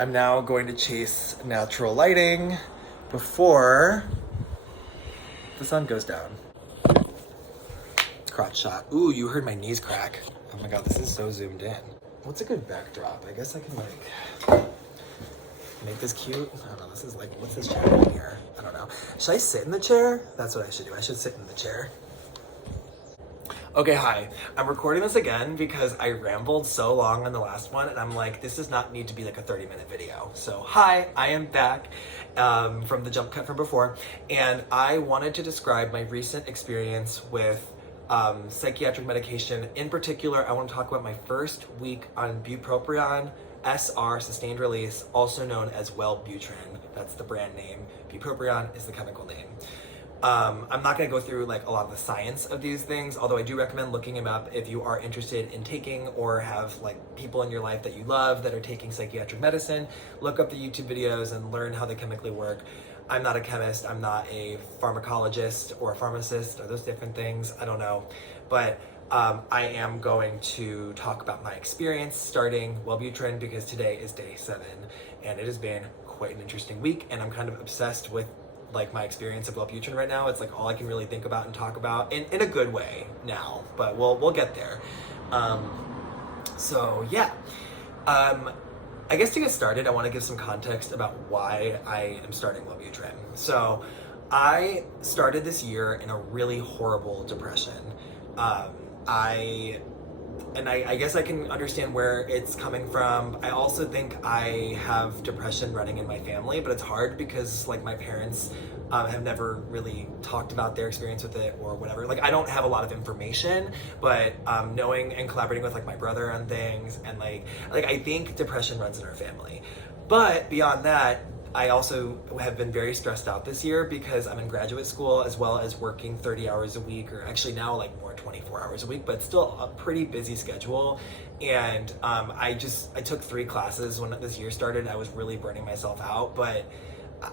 I'm now going to chase natural lighting before the sun goes down. Crotch shot. Ooh, you heard my knees crack. Oh my god, this is so zoomed in. What's a good backdrop? I guess I can like make this cute. I don't know, this is like, what's this chair doing here? I don't know. Should I sit in the chair? That's what I should do. I should sit in the chair. Okay, hi. I'm recording this again because I rambled so long on the last one and I'm like, this does not need to be like a 30-minute video. So hi, I am back from the jump cut from before, and I wanted to describe my recent experience with psychiatric medication. In particular, I want to talk about my first week on bupropion SR, sustained release, also known as Wellbutrin. That's the brand name. Bupropion is the chemical name. I'm not going to go through like a lot of the science of these things, although I do recommend looking them up if you are interested in taking or have like people in your life that you love that are taking psychiatric medicine. Look up the YouTube videos and learn how they chemically work. I'm not a chemist, I'm not a pharmacologist or a pharmacist. Are those different things? I don't know. But I am going to talk about my experience starting Wellbutrin because today is day 7 and it has been quite an interesting week, and I'm kind of obsessed with like my experience of Wellbutrin right now. It's like all I can really think about and talk about in a good way now, but we'll get there. So yeah. I guess to get started, I want to give some context about why I am starting Wellbutrin. So I started this year in a really horrible depression. I guess I can understand where it's coming from. I also think I have depression running in my family, but it's hard because like my parents have never really talked about their experience with it or whatever. Like I don't have a lot of information, but knowing and collaborating with like my brother on things and like I think depression runs in our family. But beyond that, I also have been very stressed out this year because I'm in graduate school as well as working 30 hours a week, or actually now like more 24 hours a week, but still a pretty busy schedule. And I took 3 classes when this year started. I was really burning myself out, but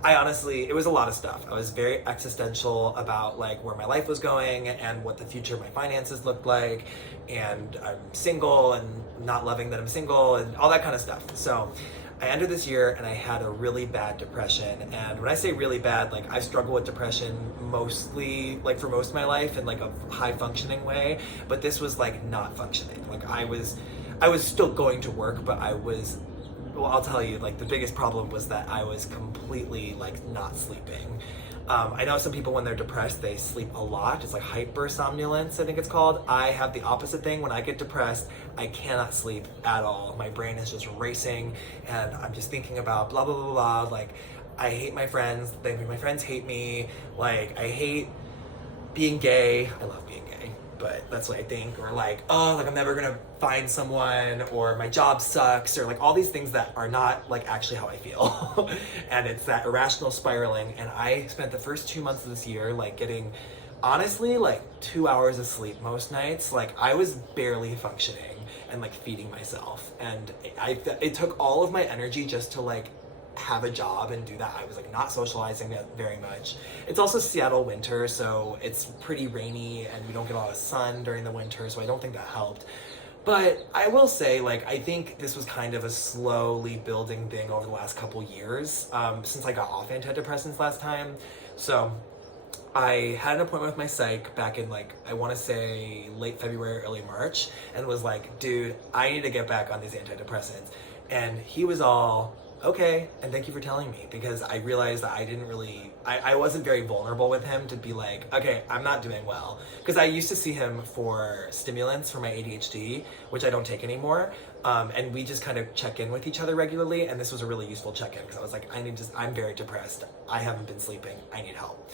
I honestly, it was a lot of stuff. I was very existential about like where my life was going and what the future of my finances looked like. And I'm single and not loving that I'm single and all that kind of stuff. So I entered this year and I had a really bad depression. And when I say really bad, like I've struggled with depression mostly, like for most of my life in like a high functioning way, but this was like not functioning. Like I was still going to work, but well, I'll tell you, like the biggest problem was that I was completely like not sleeping. I know some people when they're depressed, they sleep a lot. It's like hypersomnolence, I think it's called. I have the opposite thing. When I get depressed, I cannot sleep at all. My brain is just racing and I'm just thinking about blah, blah, blah, blah. Like I hate my friends. My friends hate me. Like I hate being gay. I love being gay, but that's what I think. Or like, oh, like I'm never gonna find someone, or my job sucks, or like all these things that are not like actually how I feel. And it's that irrational spiraling. And I spent the first 2 months of this year like getting honestly like 2 hours of sleep most nights. Like I was barely functioning and like feeding myself, and it took all of my energy just to like have a job and do that. I was like not socializing very much. It's also Seattle winter, so it's pretty rainy and we don't get a lot of sun during the winter, so I don't think that helped. But I will say, like, I think this was kind of a slowly building thing over the last couple years, since I got off antidepressants last time. So I had an appointment with my psych back in like, I want to say late February, early March, and was like, dude, I need to get back on these antidepressants. And he was all, okay, and thank you for telling me, because I realized that I wasn't very vulnerable with him to be like, okay, I'm not doing well. Because I used to see him for stimulants for my ADHD, which I don't take anymore. And we just kind of check in with each other regularly, and this was a really useful check-in, because I was like, I'm very depressed. I haven't been sleeping. I need help.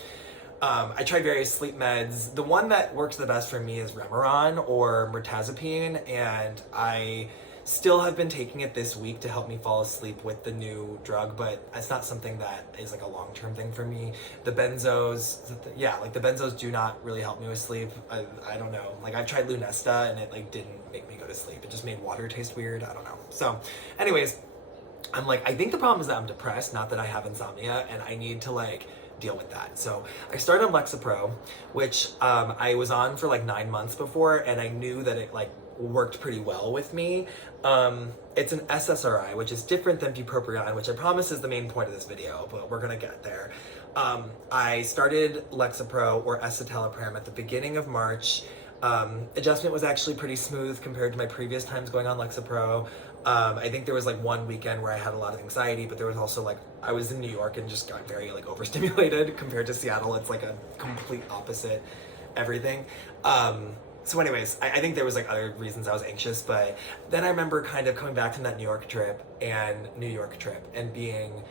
I tried various sleep meds. The one that works the best for me is Remeron or mirtazapine, and I still have been taking it this week to help me fall asleep with the new drug, but it's not something that is like a long-term thing for me. The benzos, the benzos do not really help me with sleep. I don't know. Like I've tried Lunesta and it like didn't make me go to sleep. It just made water taste weird. I don't know. So anyways, I'm like, I think the problem is that I'm depressed, not that I have insomnia, and I need to like deal with that. So I started on Lexapro, which I was on for like 9 months before, and I knew that it like worked pretty well with me. It's an SSRI, which is different than bupropion, which I promise is the main point of this video, but we're gonna get there. I started Lexapro or escitalopram at the beginning of March. Adjustment was actually pretty smooth compared to my previous times going on Lexapro. I think there was like one weekend where I had a lot of anxiety, but there was also like, I was in New York and just got very like overstimulated compared to Seattle. It's like a complete opposite everything. So anyways, I think there was like other reasons I was anxious, but then I remember kind of coming back from that New York trip and being,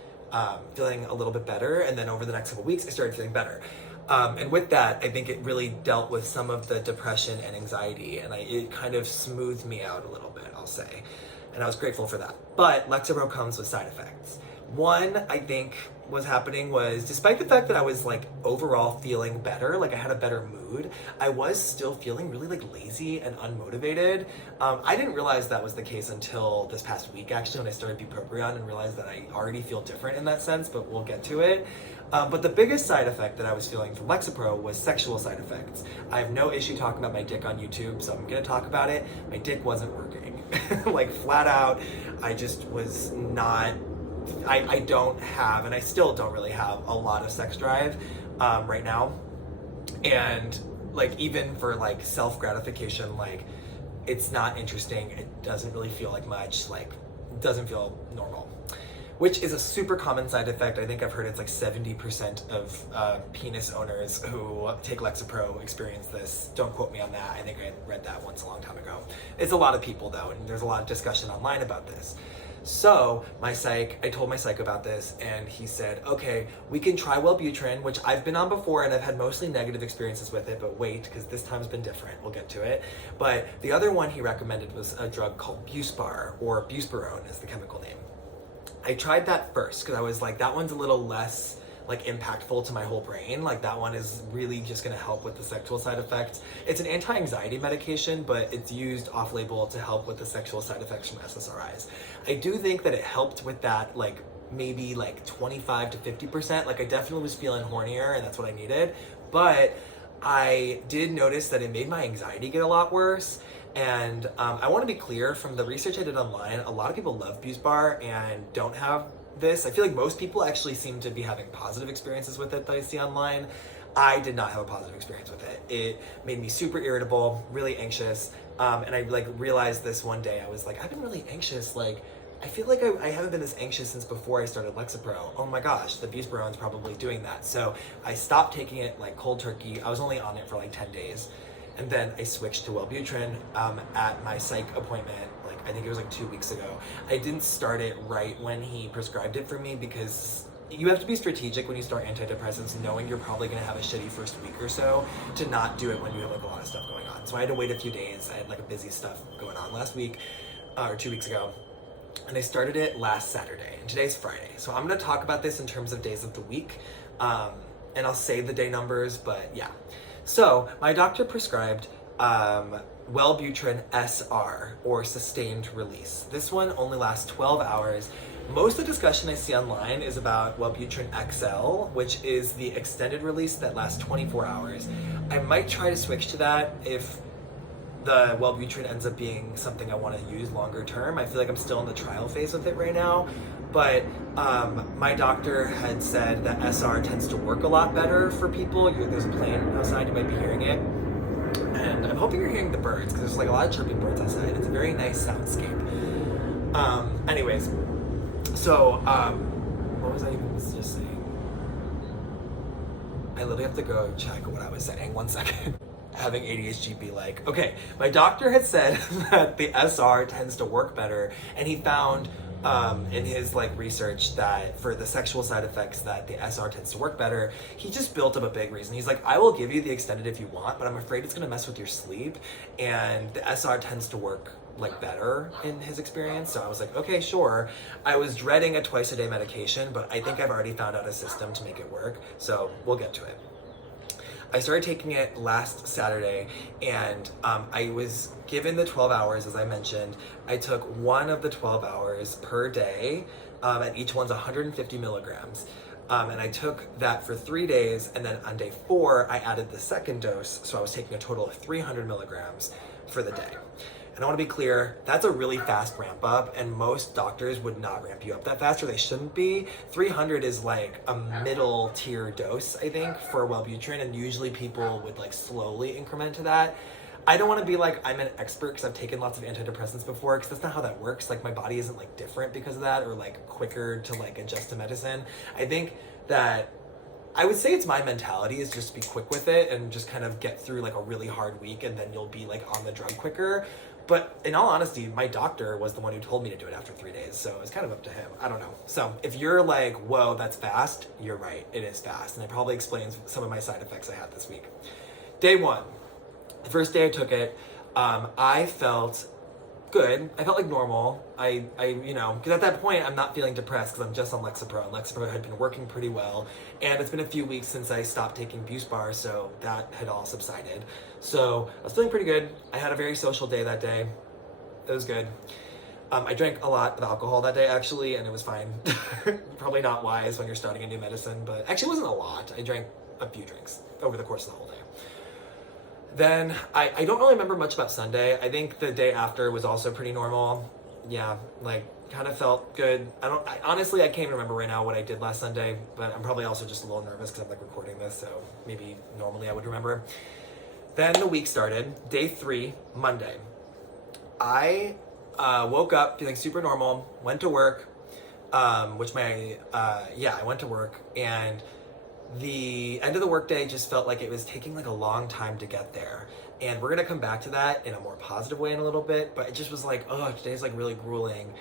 feeling a little bit better. And then over the next couple weeks, I started feeling better. And with that, I think it really dealt with some of the depression and anxiety, and it kind of smoothed me out a little bit, I'll say. And I was grateful for that. But Lexapro comes with side effects. One, I think, was happening was, despite the fact that I was like overall feeling better, like I had a better mood, I was still feeling really like lazy and unmotivated. I didn't realize that was the case until this past week, actually, when I started bupropion and realized that I already feel different in that sense, but we'll get to it. But the biggest side effect that I was feeling from Lexapro was sexual side effects. I have no issue talking about my dick on YouTube, so I'm gonna talk about it. My dick wasn't working. Like flat out, I just was not, I don't have, and I still don't really have a lot of sex drive right now. And like even for like self-gratification, like it's not interesting. It doesn't really feel like much, like it doesn't feel normal. Which is a super common side effect. I think I've heard it's like 70% of penis owners who take Lexapro experience this. Don't quote me on that. I think I read that once a long time ago. It's a lot of people though, and there's a lot of discussion online about this. So I told my psych about this, and he said, okay, we can try Wellbutrin, which I've been on before and I've had mostly negative experiences with it, but wait, because this time's been different. We'll get to it. But the other one he recommended was a drug called buspar, or busparone is the chemical name. I tried that first because I was like, that one's a little less like impactful to my whole brain. Like that one is really just gonna help with the sexual side effects. It's an anti-anxiety medication, but it's used off-label to help with the sexual side effects from SSRIs. I do think that it helped with that, like maybe like 25 to 50%. Like I definitely was feeling hornier and that's what I needed. But I did notice that it made my anxiety get a lot worse. And I want to be clear, from the research I did online, a lot of people love buspar and don't have this. I feel like most people actually seem to be having positive experiences with it that I see online. I did not have a positive experience with it. It made me super irritable, really anxious, and I like realized this one day. I was like, I've been really anxious. Like, I feel like I haven't been this anxious since before I started Lexapro. Oh my gosh, the busparone's probably doing that. So I stopped taking it like cold turkey. I was only on it for like 10 days. And then I switched to Wellbutrin at my psych appointment, like I think it was like 2 weeks ago. I didn't start it right when he prescribed it for me, because you have to be strategic when you start antidepressants, knowing you're probably gonna have a shitty first week or so, to not do it when you have like a lot of stuff going on. So I had to wait a few days. I had like a busy stuff going on last week or 2 weeks ago. And I started it last Saturday, and today's Friday. So I'm gonna talk about this in terms of days of the week, and I'll say the day numbers, but yeah. So my doctor prescribed Wellbutrin SR, or sustained release. This one only lasts 12 hours. Most of the discussion I see online is about Wellbutrin XL, which is the extended release that lasts 24 hours. I might try to switch to that if the Wellbutrin ends up being something I want to use longer term. I feel like I'm still in the trial phase with it right now. But my doctor had said that SR tends to work a lot better for people. There's a plane outside, you might be hearing it. And I'm hoping you're hearing the birds, because there's like a lot of chirping birds outside. It's a very nice soundscape. Anyways, so what was I even just saying? I literally have to go check what I was saying. 1 second. Having ADHD be like, okay, my doctor had said that the SR tends to work better, and he found in his like research that for the sexual side effects that the SR tends to work better. He just built up a big reason. He's like, I will give you the extended if you want, but I'm afraid it's gonna mess with your sleep, and the SR tends to work like better in his experience. So I was like, okay, sure. I was dreading a twice a day medication, but I think I've already found out a system to make it work, so we'll get to it. I started taking it last Saturday, and I was given the 12 hours, as I mentioned. I took one of the 12 hours per day, and each one's 150 milligrams. And I took that for 3 days, and then on day 4, I added the second dose, so I was taking a total of 300 milligrams for the day. And I want to be clear, that's a really fast ramp up, and most doctors would not ramp you up that fast, or they shouldn't be. 300 is like a middle tier dose, I think, for Wellbutrin, and usually people would like slowly increment to that. I don't want to be like I'm an expert because I've taken lots of antidepressants before, because that's not how that works. Like my body isn't like different because of that, or like quicker to like adjust to medicine. I think that I would say it's my mentality is just be quick with it and just kind of get through like a really hard week, and then you'll be like on the drug quicker. But in all honesty, my doctor was the one who told me to do it after 3 days, so it's kind of up to him. I don't know. So if you're like, whoa, that's fast, you're right, it is fast. And it probably explains some of my side effects I had this week. Day 1, the first day I took it, I felt good. I felt like normal. I because at that point I'm not feeling depressed because I'm just on Lexapro, and Lexapro had been working pretty well. And it's been a few weeks since I stopped taking buspar, so that had all subsided. So I was feeling pretty good. I had a very social day that day. It was good. I drank a lot of alcohol that day actually, and it was fine. Probably not wise when you're starting a new medicine, but actually it wasn't a lot. I drank a few drinks over the course of the whole day. Then I don't really remember much about Sunday. I think the day after was also pretty normal. Yeah, like kind of felt good. Honestly, I can't even remember right now what I did last Sunday, but I'm probably also just a little nervous because I'm like recording this, so maybe normally I would remember. Then the week started. Day 3, Monday. I woke up feeling super normal, went to work, I went to work, and the end of the workday just felt like it was taking like a long time to get there. And we're gonna come back to that in a more positive way in a little bit, but it just was like, oh, today's like really grueling.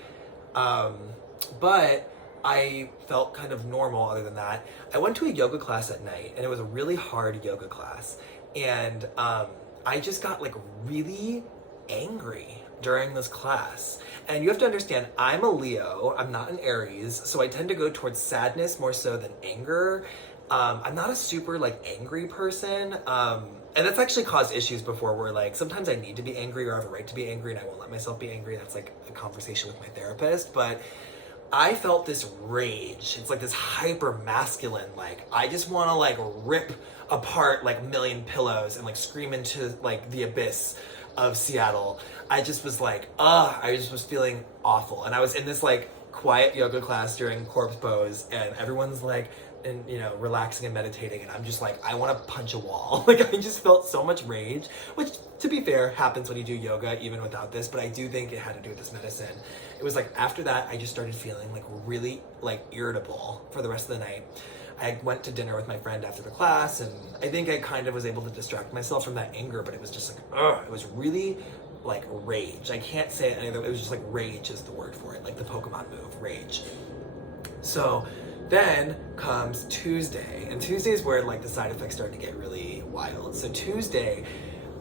But I felt kind of normal other than that. I went to a yoga class at night, and it was a really hard yoga class. And I just got like really angry during this class. And you have to understand, I'm a Leo, I'm not an Aries, so I tend to go towards sadness more so than anger. I'm not a super like angry person. And that's actually caused issues before where like sometimes I need to be angry or I have a right to be angry and I won't let myself be angry. That's like a conversation with my therapist. But I felt this rage. It's like this hyper masculine, like I just want to like rip apart like a million pillows and like scream into like the abyss of Seattle. I just was like, I just was feeling awful. And I was in this like quiet yoga class during corpse pose, and everyone's like, and relaxing and meditating, and I'm just like, I want to punch a wall. Like I just felt so much rage, which to be fair happens when you do yoga even without this, but I do think it had to do with this medicine. It was like after that I just started feeling like really like irritable for the rest of the night. I went to dinner with my friend after the class, and I think I kind of was able to distract myself from that anger, but it was just like, it was really like rage. I can't say it any other way. It was just like rage is the word for it, like the Pokemon move, rage. So then comes Tuesday, and Tuesday is where like the side effects started to get really wild. So Tuesday,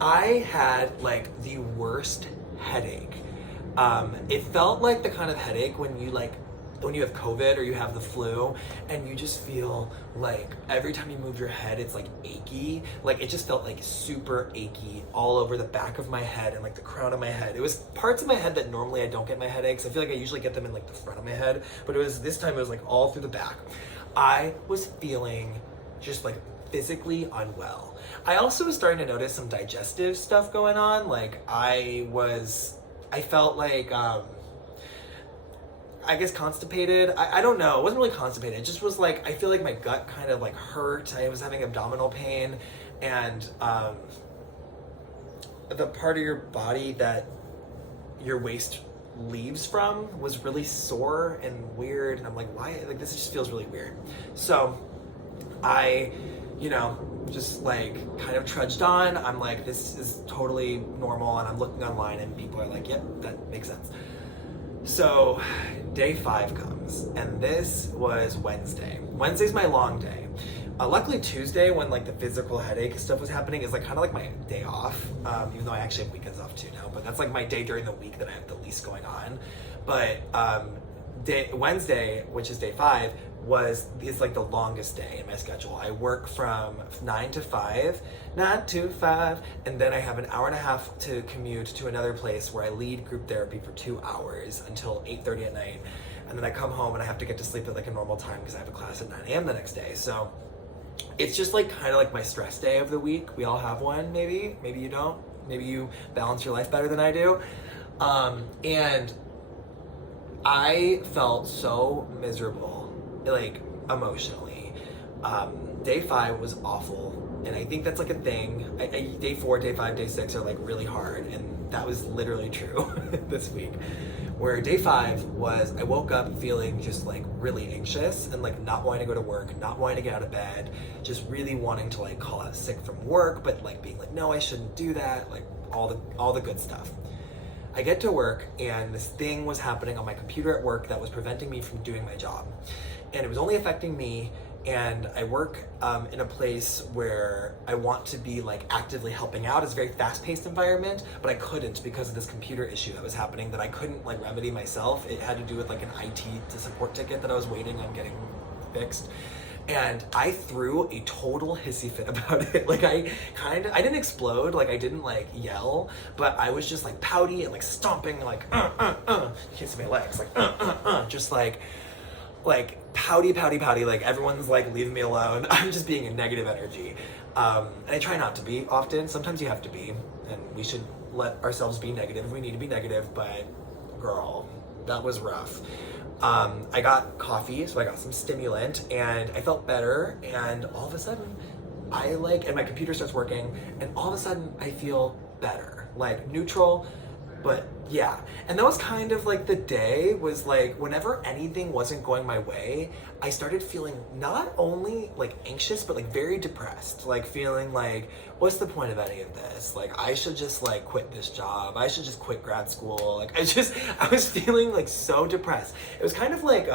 I had like the worst headache. It felt like the kind of headache when you have COVID or you have the flu and you just feel like every time you move your head, it's like achy. Like it just felt like super achy all over the back of my head and like the crown of my head. It was parts of my head that normally I don't get my headaches. I feel like I usually get them in like the front of my head, but this time it was like all through the back. I was feeling just like physically unwell. I also was starting to notice some digestive stuff going on. Like I felt like, I guess constipated. I don't know. It wasn't really constipated. It just was like, I feel like my gut kind of like hurt. I was having abdominal pain, and the part of your body that your waist leaves from was really sore and weird. And I'm like, why? Like this just feels really weird. So I, just like kind of trudged on. I'm like, this is totally normal. And I'm looking online and people are like, yep, that makes sense. So day 5 comes, and this was Wednesday. Wednesday's my long day. Luckily Tuesday, when like the physical headache stuff was happening, is like kind of like my day off, even though I actually have weekends off too now, but that's like my day during the week that I have the least going on. But Wednesday, which is day 5, is like the longest day in my schedule. I work from 9 to 5, not to 5, and then I have an hour and a half to commute to another place where I lead group therapy for 2 hours until 8:30 at night. And then I come home and I have to get to sleep at like a normal time because I have a class at 9 a.m. the next day. So it's just like kind of like my stress day of the week. We all have one, maybe you don't. maybe you balance your life better than I do. And I felt so miserable, like emotionally. Day 5 was awful, and I think that's like a thing. Day 4, day 5, day 6 are like really hard, and that was literally true this week. Where day 5 was, I woke up feeling just like really anxious and like not wanting to go to work, not wanting to get out of bed, just really wanting to like call out sick from work, but like being like, no, I shouldn't do that, like all the good stuff. I get to work and this thing was happening on my computer at work that was preventing me from doing my job. And it was only affecting me, and I work in a place where I want to be like actively helping out. It's a very fast-paced environment, but I couldn't because of this computer issue that was happening that I couldn't like remedy myself. It had to do with like an IT to support ticket that I was waiting on getting fixed. And I threw a total hissy fit about it. Like I didn't explode, like I didn't like yell, but I was just like pouty and like stomping like you can't see my legs, like just like pouty, like everyone's like leaving me alone. I'm just being a negative energy. And I try not to be often. Sometimes you have to be, and we should let ourselves be negative if we need to be negative, but girl, that was rough. I got coffee, so I got some stimulant, and I felt better, and all of a sudden, and my computer starts working, and all of a sudden, I feel better. Like, neutral, but yeah. And that was kind of like the day was like, whenever anything wasn't going my way, I started feeling not only like anxious, but like very depressed, like feeling like, what's the point of any of this? Like, I should just like quit this job. I should just quit grad school. Like, I was feeling like so depressed. It was kind of like,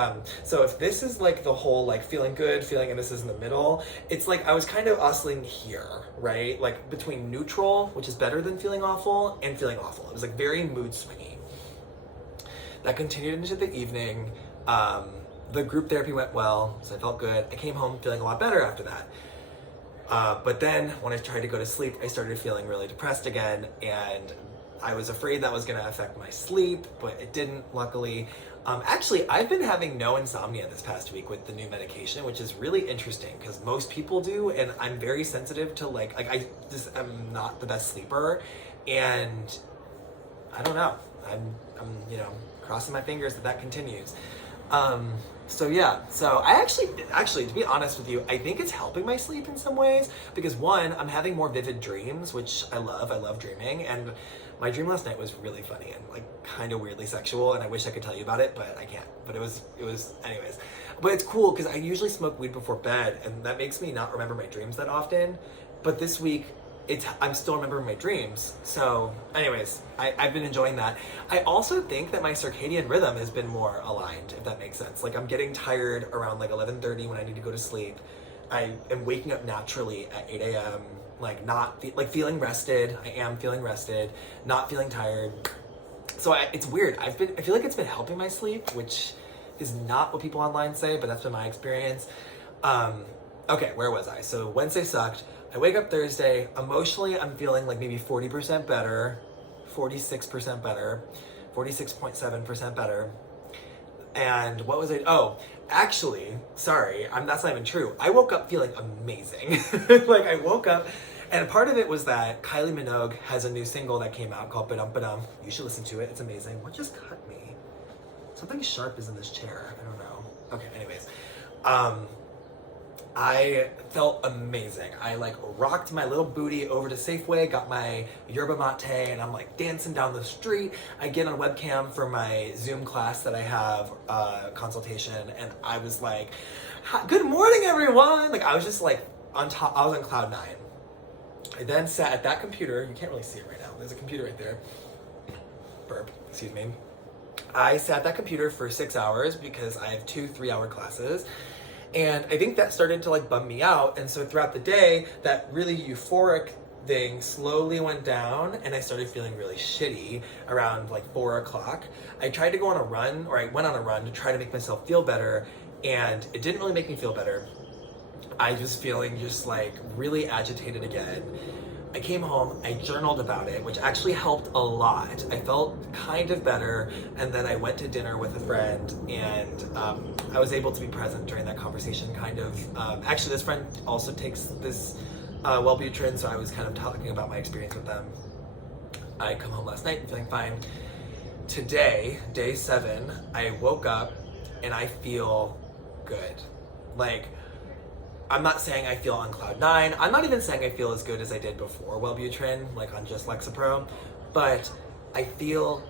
so if this is like the whole like feeling good, feeling, and this is in the middle, it's like I was kind of oscillating here, right? Like between neutral, which is better than feeling awful, and feeling awful. It was like very mood swingy. That continued into the evening. The group therapy went well, so I felt good. I came home feeling a lot better after that. But then when I tried to go to sleep, I started feeling really depressed again, and I was afraid that was gonna affect my sleep, but it didn't, luckily. Actually, I've been having no insomnia this past week with the new medication, which is really interesting because most people do, and I'm very sensitive to like I'm not the best sleeper, and I don't know. I'm crossing my fingers that continues. So yeah, so I actually, to be honest with you, I think it's helping my sleep in some ways because one, I'm having more vivid dreams, which I love dreaming, and my dream last night was really funny and like kind of weirdly sexual, and I wish I could tell you about it, but I can't, but it was anyways. But it's cool because I usually smoke weed before bed, and that makes me not remember my dreams that often, but this week, I'm still remembering my dreams. So anyways, I've been enjoying that. I also think that my circadian rhythm has been more aligned, if that makes sense. Like I'm getting tired around like 11:30 when I need to go to sleep. I am waking up naturally at 8 a.m. Like feeling rested. I am feeling rested, not feeling tired. So it's weird. I feel like it's been helping my sleep, which is not what people online say, but that's been my experience. Okay, where was I? So Wednesday sucked. I wake up Thursday, emotionally I'm feeling like maybe 40% better, 46% better, 46.7% better. And what was it? Oh, actually, sorry, that's not even true. I woke up feeling amazing. Like I woke up, and part of it was that Kylie Minogue has a new single that came out called Ba-Dum Ba-Dum. You should listen to it, it's amazing. What just cut me? Something sharp is in this chair, I don't know. Okay, anyways. I felt amazing. I like rocked my little booty over to Safeway, got my yerba mate, and I'm like dancing down the street. I get on webcam for my Zoom class that I have, consultation, and I was like, good morning everyone! Like I was just like on top, I was on cloud 9. I then sat at that computer, you can't really see it right now, there's a computer right there. Burp, excuse me. I sat at that computer for 6 hours because I have 2 3-hour classes. And I think that started to like bum me out. And so throughout the day, that really euphoric thing slowly went down, and I started feeling really shitty around like 4 o'clock. I tried to go on a run, or I went on a run to try to make myself feel better, and it didn't really make me feel better. I was feeling just like really agitated again. I came home, I journaled about it, which actually helped a lot. I felt kind of better, and then I went to dinner with a friend, and I was able to be present during that conversation, kind of. Actually, this friend also takes this Wellbutrin, so I was kind of talking about my experience with them. I come home last night feeling fine. Today, day 7, I woke up and I feel good. Like, I'm not saying I feel on cloud 9. I'm not even saying I feel as good as I did before Wellbutrin, like on just Lexapro, but I feel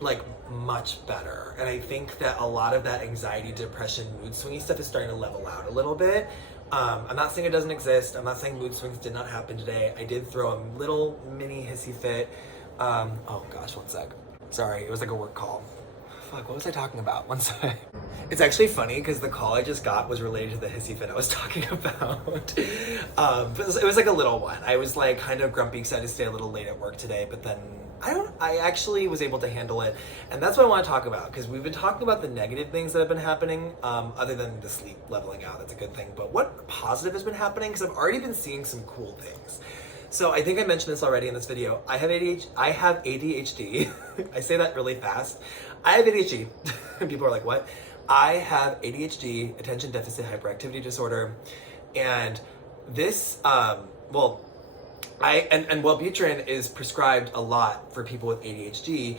like much better. And I think that a lot of that anxiety, depression, mood swingy stuff is starting to level out a little bit. I'm not saying it doesn't exist. I'm not saying mood swings did not happen today. I did throw a little mini hissy fit. Oh gosh, one sec. Sorry, it was like a work call. Fuck, what was I talking about? One sec. It's actually funny because the call I just got was related to the hissy fit I was talking about. But it was like a little one. I was like kind of grumpy because I had to stay a little late at work today, but then I actually was able to handle it. And that's what I want to talk about, because we've been talking about the negative things that have been happening, other than the sleep leveling out. That's a good thing. But what positive has been happening? Because I've already been seeing some cool things. So I think I mentioned this already in this video. I have ADHD. I say that really fast. I have ADHD. People are like, what? I have ADHD, attention deficit hyperactivity disorder. And this, Wellbutrin is prescribed a lot for people with ADHD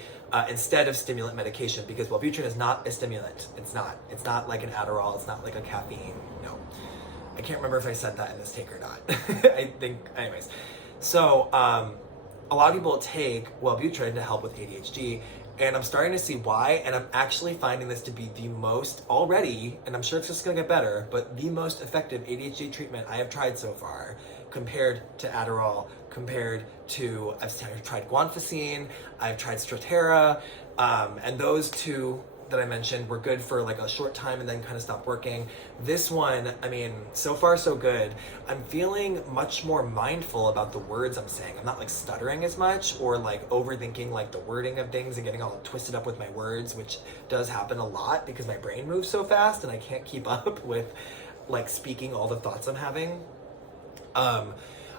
instead of stimulant medication, because Wellbutrin is not a stimulant. It's not. It's not like an Adderall. It's not like a caffeine. No. I can't remember if I said that in this take or not. I think, anyways. So a lot of people take Wellbutrin to help with ADHD, and I'm starting to see why, and I'm actually finding this to be the most already, and I'm sure it's just gonna get better, but the most effective ADHD treatment I have tried so far, compared to Adderall, compared to, I've tried guanfacine, I've tried Strattera, and those two that I mentioned were good for like a short time and then kind of stopped working. This one, I mean, so far so good. I'm feeling much more mindful about the words I'm saying. I'm not like stuttering as much or like overthinking like the wording of things and getting all twisted up with my words, which does happen a lot because my brain moves so fast and I can't keep up with like speaking all the thoughts I'm having. I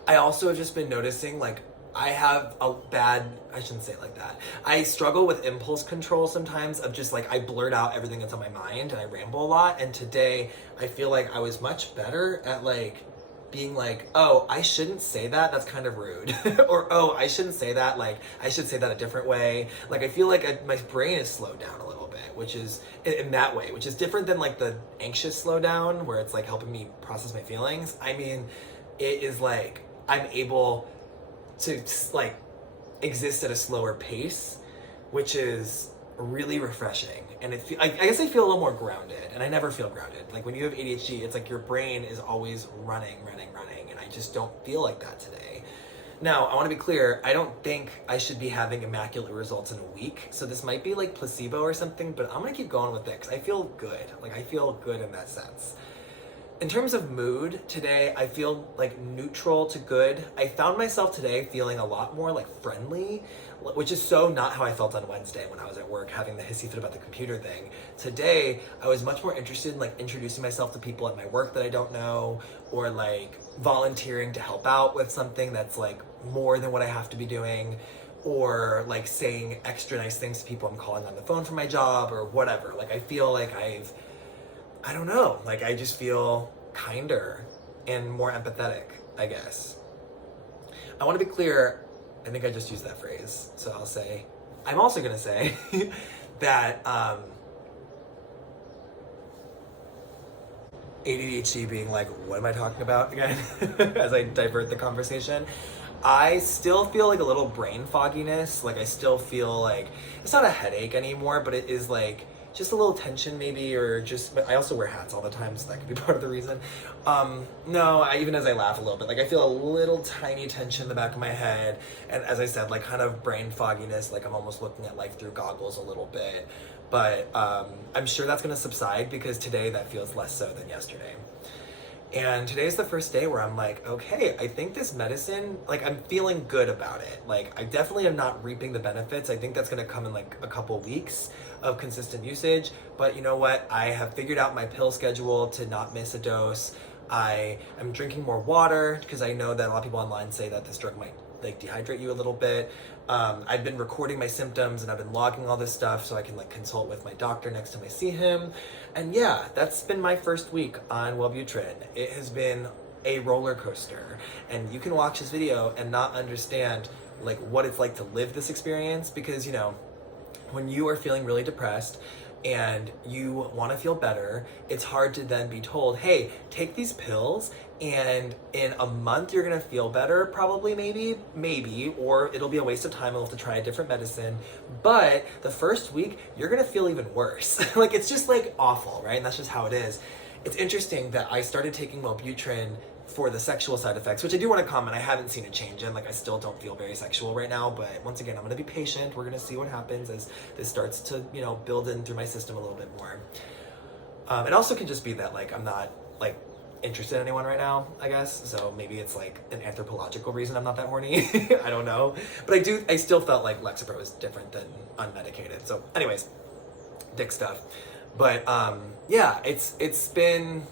also have just been noticing like I have I shouldn't say it like that. I struggle with impulse control sometimes, of just like I blurt out everything that's on my mind and I ramble a lot. And today I feel like I was much better at like being like, oh, I shouldn't say that. That's kind of rude. Or, oh, I shouldn't say that. Like, I should say that a different way. Like, I feel like my brain is slowed down a little bit, which is in that way, which is different than like the anxious slowdown where it's like helping me process my feelings. I mean, it is like I'm able to like exist at a slower pace, which is really refreshing. And I guess I feel a little more grounded, and I never feel grounded. Like when you have ADHD, it's like your brain is always running, and I just don't feel like that today. Now, I want to be clear, I don't think I should be having immaculate results in a week, so this might be like placebo or something, but I'm gonna keep going with it because I feel good. Like I feel good in that sense. In terms of mood, today I feel like neutral to good. I found myself today feeling a lot more like friendly, which is so not how I felt on Wednesday when I was at work having the hissy fit about the computer thing. Today, I was much more interested in like introducing myself to people at my work that I don't know, or like volunteering to help out with something that's like more than what I have to be doing, or like saying extra nice things to people I'm calling on the phone for my job or whatever. Like I feel like I don't know, like I just feel kinder and more empathetic, I guess. I want to be clear, I think I just used that phrase, so I'm also gonna say that ADHD being like, what am I talking about again? As I divert the conversation. I still feel like a little brain fogginess, like I still feel like, it's not a headache anymore, but it is like, just a little tension maybe, or just, but I also wear hats all the time, so that could be part of the reason. Even as I laugh a little bit, like I feel a little tiny tension in the back of my head, and as I said, like kind of brain fogginess, like I'm almost looking at life through goggles a little bit, but I'm sure that's gonna subside because today that feels less so than yesterday. And today's the first day where I'm like, okay, I think this medicine, like I'm feeling good about it. Like I definitely am not reaping the benefits. I think that's gonna come in like a couple weeks of consistent usage. But you know what? I have figured out my pill schedule to not miss a dose. I am drinking more water because I know that a lot of people online say that this drug might like dehydrate you a little bit. I've been recording my symptoms and I've been logging all this stuff so I can like consult with my doctor next time I see him. And yeah, that's been my first week on Wellbutrin. It has been a roller coaster, and you can watch this video and not understand like what it's like to live this experience, because you know, when you are feeling really depressed and you want to feel better, it's hard to then be told, hey, take these pills and in a month you're gonna feel better, probably, maybe, or it'll be a waste of time and we'll have to try a different medicine. But the first week, you're gonna feel even worse. Like, it's just like awful, right? And that's just how it is. It's interesting that I started taking Wellbutrin for the sexual side effects, which I do want to comment, I haven't seen a change in. Like, I still don't feel very sexual right now, but once again, I'm going to be patient. We're going to see what happens as this starts to, you know, build in through my system a little bit more. It also can just be that, like, I'm not, like, interested in anyone right now, I guess. So maybe it's, like, an anthropological reason I'm not that horny. I don't know. But I still felt like Lexapro was different than unmedicated. So anyways, dick stuff. But, yeah, it's been...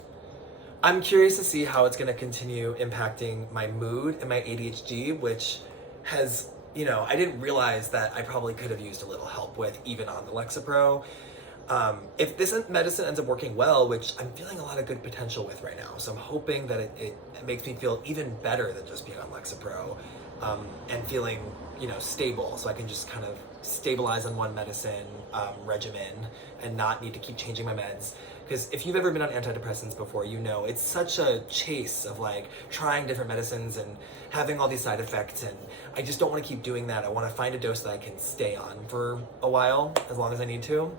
I'm curious to see how it's going to continue impacting my mood and my ADHD, which has, you know, I didn't realize that I probably could have used a little help with even on the Lexapro. If this medicine ends up working well, which I'm feeling a lot of good potential with right now, so I'm hoping that it makes me feel even better than just being on Lexapro, and feeling, you know, stable, so I can just kind of stabilize on one medicine regimen and not need to keep changing my meds. Because if you've ever been on antidepressants before, you know it's such a chase of like trying different medicines and having all these side effects, and I just don't want to keep doing that. I want to find a dose that I can stay on for a while, as long as I need to.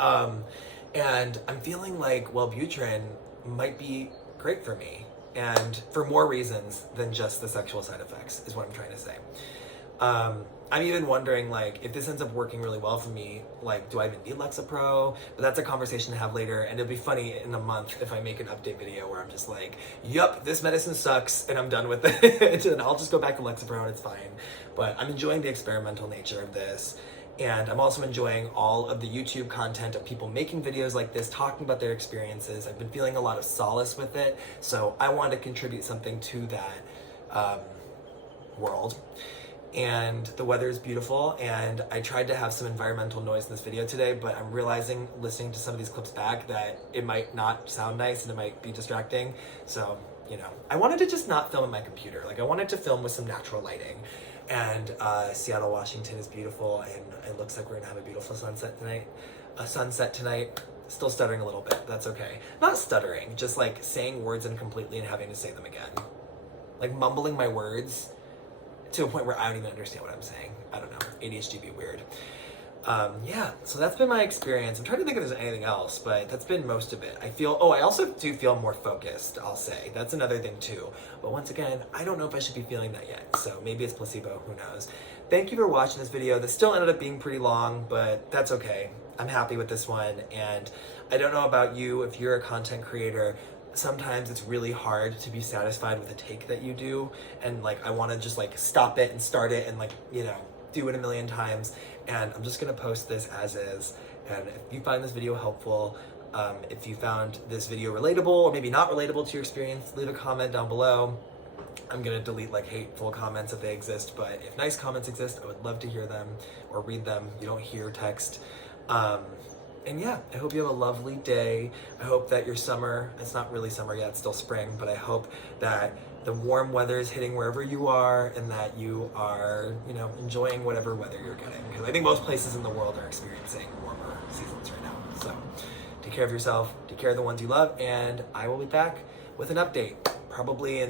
And I'm feeling like Wellbutrin might be great for me, and for more reasons than just the sexual side effects, is what I'm trying to say. I'm even wondering, like, if this ends up working really well for me, like, do I even need Lexapro? But that's a conversation to have later, and it'll be funny in a month if I make an update video where I'm just like, yup, this medicine sucks, and I'm done with it, and I'll just go back to Lexapro and it's fine. But I'm enjoying the experimental nature of this, and I'm also enjoying all of the YouTube content of people making videos like this, talking about their experiences. I've been feeling a lot of solace with it, so I wanted to contribute something to that world. And the weather is beautiful, and I tried to have some environmental noise in this video today, but I'm realizing, listening to some of these clips back, that it might not sound nice and it might be distracting. So, you know, I wanted to just not film in my computer. Like, I wanted to film with some natural lighting. And Seattle, Washington is beautiful, and it looks like we're gonna have a beautiful sunset tonight. Still stuttering a little bit, that's okay. Not stuttering, just like saying words incompletely and having to say them again. Like mumbling my words to a point where I don't even understand what I'm saying. I don't know, ADHD be weird. Yeah, so that's been my experience. I'm trying to think if there's anything else, but that's been most of it. I also do feel more focused, I'll say. That's another thing too. But once again, I don't know if I should be feeling that yet, so maybe it's placebo, who knows. Thank you for watching this video. This still ended up being pretty long, but that's okay. I'm happy with this one, and I don't know about you, if you're a content creator, sometimes it's really hard to be satisfied with a take that you do, and like I want to just like stop it and start it and like, you know, do it a million times. And I'm just gonna post this as is, and if you find this video helpful, if you found this video relatable or maybe not relatable to your experience, leave a comment down below. I'm gonna delete like hateful comments if they exist, but if nice comments exist, I would love to hear them or read them. You don't hear text. And yeah, I hope you have a lovely day. I hope that your summer, it's not really summer yet, it's still spring, but I hope that the warm weather is hitting wherever you are, and that you are, you know, enjoying whatever weather you're getting. Because I think most places in the world are experiencing warmer seasons right now. So take care of yourself, take care of the ones you love, and I will be back with an update. Probably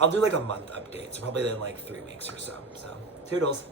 I'll do like a month update, so probably in like 3 weeks or so. So toodles.